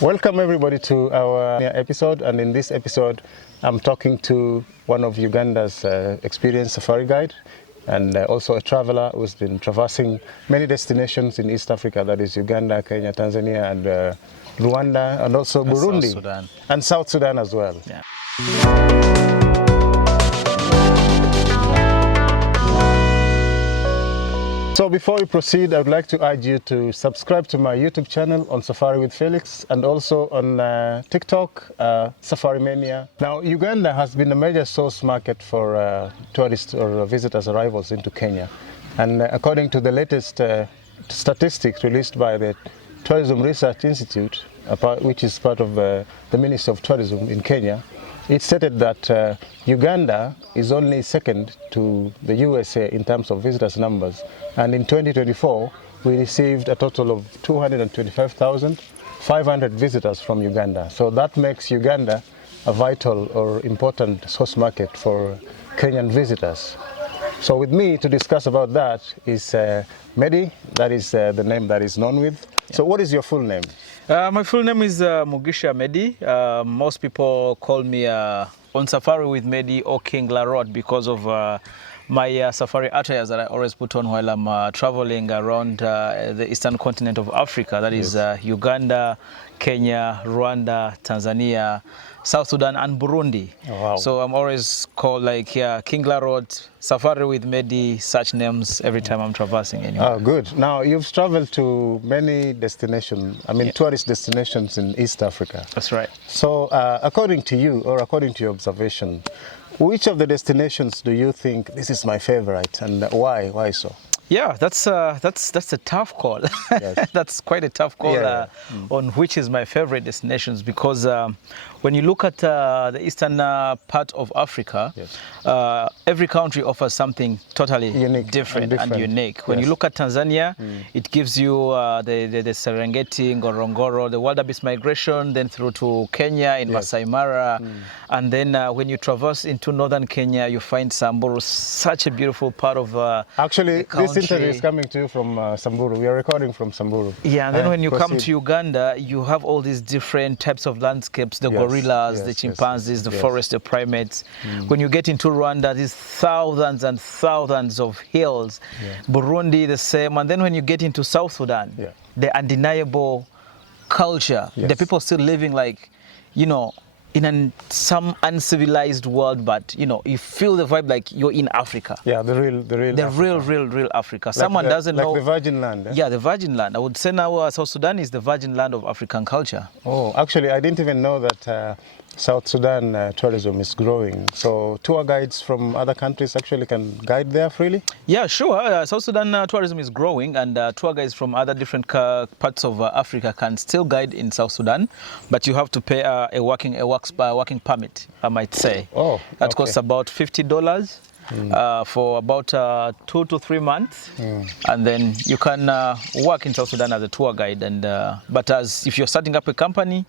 Welcome everybody to our episode, and in this episode I'm talking to one of Uganda's experienced safari guide and also a traveler who's been traversing many destinations in East Africa, that is Uganda, Kenya, Tanzania and Rwanda and also Burundi and South Sudan as well. Yeah. So before we proceed, I would like to urge you to subscribe to my YouTube channel on Safari with Felix and also on TikTok, Safari Mania. Now, Uganda has been a major source market for tourists or visitors' arrivals into Kenya. And according to the latest statistics released by the Tourism Research Institute, which is part of the Ministry of Tourism in Kenya, it stated that Uganda is only second to the USA in terms of visitors' numbers. And in 2024, we received a total of 225,500 visitors from Uganda. So that makes Uganda a vital or important source market for Kenyan visitors. So with me to discuss about that is Meddy, that is the name that is known with. Yeah. So what is your full name? My full name is Mugisha Meddy. Most people call me on Safari with Meddy or King Larot because of my safari attires that I always put on while I'm traveling around the eastern continent of Africa. That is Uganda, Kenya, Rwanda, Tanzania, South Sudan and Burundi. Oh, wow. So I'm always called like King Larot, Safari with Meddy, such names every time I'm traversing anywhere. Oh, good. Now, you've traveled to many destinations, tourist destinations in East Africa. That's right. So according to you, or according to your observation, which of the destinations do you think this is my favorite, and why? Why so? Yeah, that's a tough call. Yes. That's quite a tough call on which is my favorite destinations, because when you look at the eastern part of Africa, every country offers something totally different and unique. When you look at Tanzania, it gives you the Serengeti, Ngorongoro, the wildebeest migration, then through to Kenya in Masai Mara, and then when you traverse into northern Kenya, you find Samburu, such a beautiful part of actually, this interview is coming to you from Samburu. We are recording from Samburu. Yeah, and then when you come to Uganda, you have all these different types of landscapes, the gorillas, the chimpanzees, the forest, the primates. When you get into Rwanda, there's thousands and thousands of hills. Burundi, the same. And then when you get into South Sudan, the undeniable culture, the people still living like, you know, in some uncivilized world, but you know, you feel the vibe like you're in Africa. Yeah, the real Africa. Like someone doesn't know. Like the Virgin Land. Yeah, the Virgin Land. I would say now South Sudan is the Virgin Land of African culture. Oh, actually, I didn't even know that South Sudan tourism is growing. So tour guides from other countries actually can guide there freely? Yeah, sure. South Sudan tourism is growing, and tour guides from other different parts of Africa can still guide in South Sudan, but you have to pay a working permit, I might say. Oh, that costs about $50. For about 2 to 3 months, and then you can work in South Sudan as a tour guide. And but if you're starting up a company,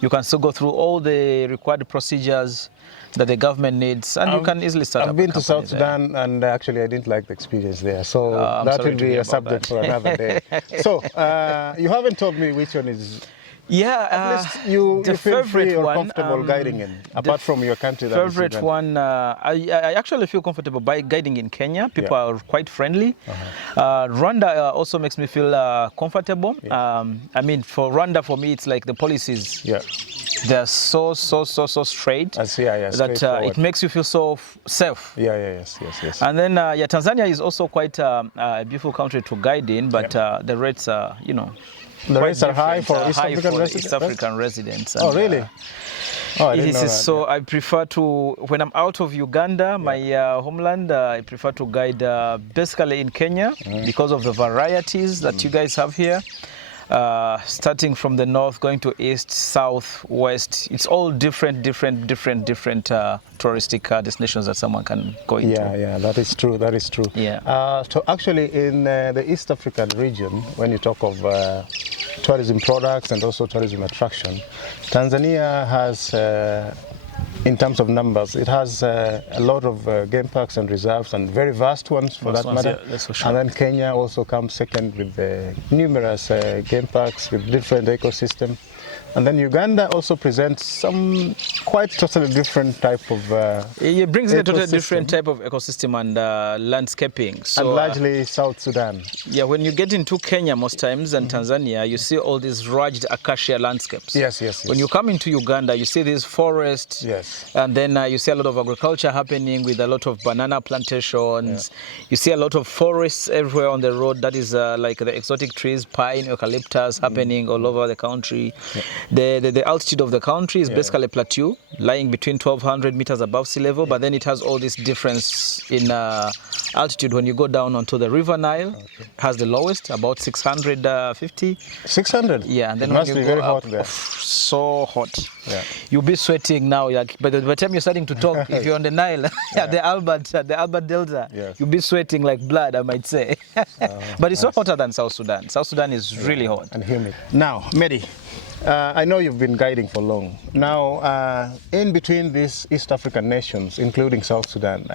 you can still go through all the required procedures that the government needs, and you can easily start. I've been to South Sudan, and actually I didn't like the experience there. So that will be a subject for another day. So you haven't told me which one is. Yeah, at least you feel free or comfortable guiding in, apart from your country. Favorite one, I actually feel comfortable by guiding in Kenya. People are quite friendly. Rwanda also makes me feel comfortable. I mean, for Rwanda, for me, it's like the policies. They're so straight that it makes you feel so safe. Yes. And then Tanzania is also quite a beautiful country to guide in, but the rates are, you know. The rates are high for East African residents. And, oh, really? Oh, I didn't know that. So I prefer to, when I'm out of Uganda, my homeland, I prefer to guide basically in Kenya because of the varieties that you guys have here. Starting from the north, going to east, south, west. It's all different touristic destinations that someone can go into. Yeah, that is true. Yeah. So actually, in the East African region, when you talk of tourism products and also tourism attraction, Tanzania has in terms of numbers. It has a lot of game parks and reserves, and very vast ones for that matter. Yeah, that's for sure. And then Kenya also comes second with numerous game parks with different ecosystems. And then Uganda also presents some quite totally different type of it brings in a totally ecosystem. different type of ecosystem and landscaping. So, and largely South Sudan. Yeah, when you get into Kenya most times and Tanzania, you see all these rugged acacia landscapes. Yes, yes, yes. When you come into Uganda, you see these forests. Yes. And then you see a lot of agriculture happening with a lot of banana plantations. Yeah. You see a lot of forests everywhere on the road. That is like the exotic trees, pine, eucalyptus happening all over the country. Yeah. The altitude of the country is basically a plateau, lying between 1,200 meters above sea level, but then it has all this difference in altitude. When you go down onto the River Nile, has the lowest, about 650. 600? Yeah, and then it when must you be go very up, hot there. So hot. Yeah. You'll be sweating now. Like, by the time you're starting to talk, if you're on the Nile, the Albert Delta, you'll be sweating like blood, I might say. But it's not hotter than South Sudan. South Sudan is really hot. And humid. Now, Meddy, I know you've been guiding for long. Now, in between these East African nations, including South Sudan,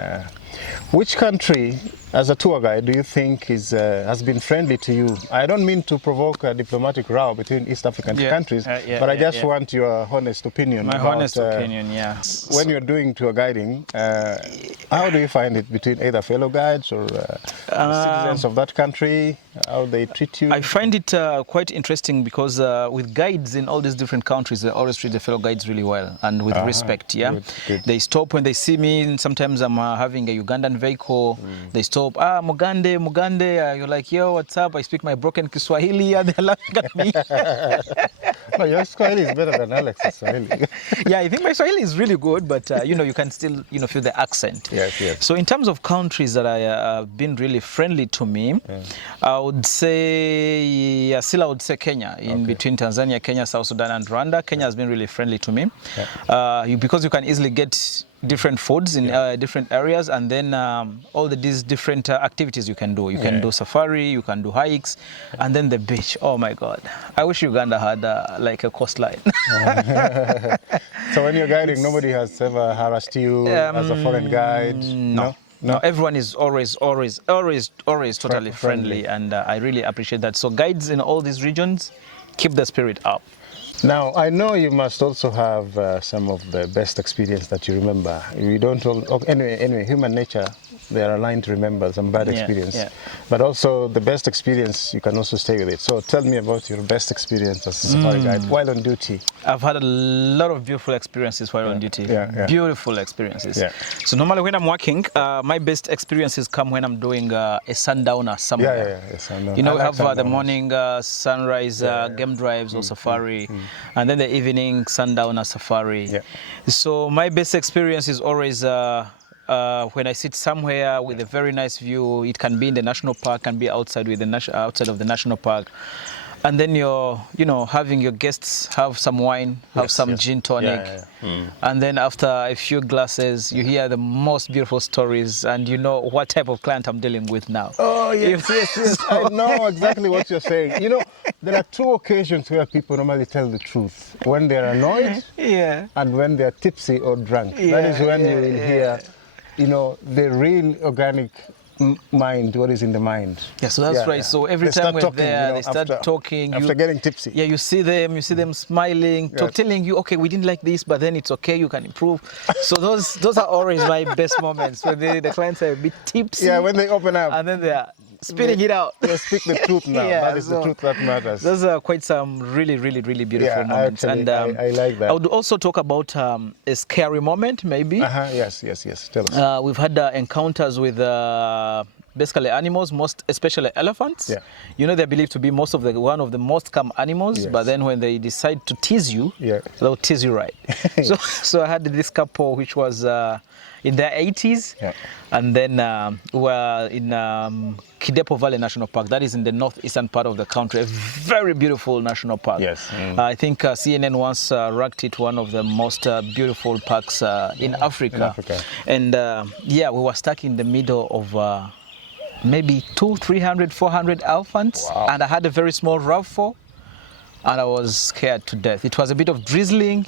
which country, as a tour guide, do you think has been friendly to you? I don't mean to provoke a diplomatic row between East African countries, but I just want your honest opinion. My honest opinion, yeah. When you're doing tour guiding, how do you find it between either fellow guides or citizens of that country? How they treat you? I find it quite interesting because with guides in all these different countries, they always treat the fellow guides really well and with respect. Yeah, good. They stop when they see me. Sometimes I'm having a Ugandan vehicle. They stop. Mugande. You're like, yo, what's up? I speak my broken Kiswahili, and they're laughing at me. No, your Swahili is better than Alex's Swahili. Yeah, I think my Swahili is really good, but you can still feel the accent. Yes, yes. So in terms of countries that have been really friendly to me, I would say Kenya. In between Tanzania, Kenya, South Sudan, and Rwanda, Kenya has been really friendly to me because you can easily get different foods in different areas, and then all these different activities you can do. You can do safari, you can do hikes, and then the beach. Oh my God! I wish Uganda had like a coastline. So when you're guiding, nobody has ever harassed you as a foreign guide? No. No, everyone is always totally friendly, and I really appreciate that. So guides in all these regions, keep the spirit up. Now, I know you must also have some of the best experience that you remember. You don't anyway, human nature, they are aligned to remember some bad experience. Yeah. But also the best experience, you can also stay with it. So tell me about your best experience as a safari guide while on duty. I've had a lot of beautiful experiences while on duty. Beautiful experiences. Yeah. So normally when I'm working, my best experiences come when I'm doing a sundowner somewhere. Sundowner. We have the morning sunrise game drives or safari, and then the evening sundowner safari. Yeah. So my best experience is always when I sit somewhere with a very nice view. It can be in the national park, can be outside outside of the national park. And then you're, having your guests have some wine, have some gin tonic. And then after a few glasses, you hear the most beautiful stories, and you know what type of client I'm dealing with now. Oh, yes. I know exactly what you're saying. There are two occasions where people normally tell the truth. When they're annoyed and when they're tipsy or drunk. That is when you will hear, the real organic mind, what is in the mind. Yeah, so that's right. So every time we're there, they start talking. After getting tipsy. Yeah, you see them smiling, telling you, okay, we didn't like this, but then it's okay, you can improve. So those are always my best moments, when the clients are a bit tipsy. Yeah, when they open up. And then they are spitting it out. They speak the truth now. That is the truth that matters. Those are quite some really, really, really beautiful moments. Actually, and I like that. I would also talk about a scary moment, maybe. Yes. Tell us. We've had encounters with basically animals, most especially elephants. Yeah. They're believed to be one of the most calm animals, but then when they decide to tease you, they'll tease you right. So I had this couple which was in their 80s, and then we were in Kidepo Valley National Park. That is in the northeastern part of the country. A very beautiful national park. Yes. I think CNN once ranked it one of the most beautiful parks in Africa. And we were stuck in the middle of maybe 200, 300, 400 elephants. Wow. And I had a very small RAV4, and I was scared to death. It was a bit of drizzling.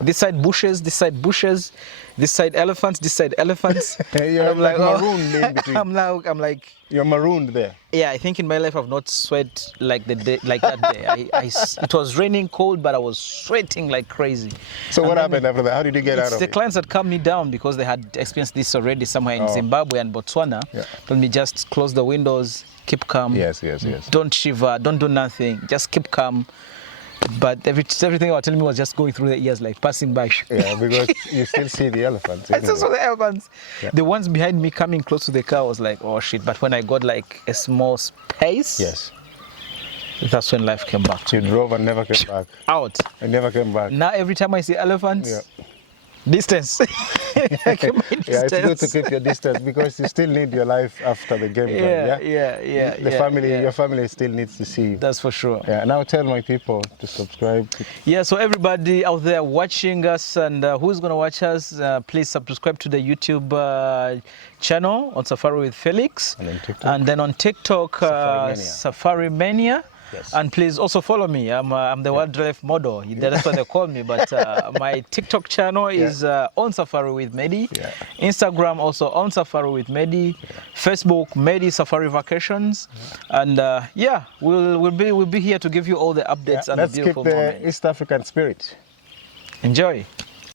This side bushes, this side bushes, this side elephants, this side elephants. You're like marooned in between. I'm like. You're marooned there. Yeah, I think in my life I've not sweat like that day. It was raining cold, but I was sweating like crazy. So what happened after that? How did you get out of it? The clients that calmed me down because they had experienced this already somewhere in Zimbabwe and Botswana. Yeah. Told me just close the windows, keep calm. Yes. Don't shiver, don't do nothing, just keep calm. But everything they were telling me was just going through the ears, like passing by. Yeah, because you still see the elephants. I still saw the elephants. Yeah. The ones behind me coming close to the car was like, oh shit. But when I got like a small space, yes, that's when life came back. You drove and never came back. Out. And never came back. Now every time I see elephants, distance. I keep my distance. Yeah, it's good to keep your distance because you still need your life after the game. Yeah. Your family still needs to see you. That's for sure. Yeah. Now tell my people to subscribe. Yeah. So everybody out there watching us and who's gonna watch us, please subscribe to the YouTube channel on Safari with Felix, and then on TikTok, Safari Mania. Yes. And please also follow me. I'm the wildlife model. That's what they call me. But my TikTok channel is on Safari with Meddy. Yeah. Instagram also on Safari with Meddy. Yeah. Facebook Meddy Safari Vacations. And we'll be here to give you all the updates and the beautiful moments. Let's keep the East African spirit. Enjoy.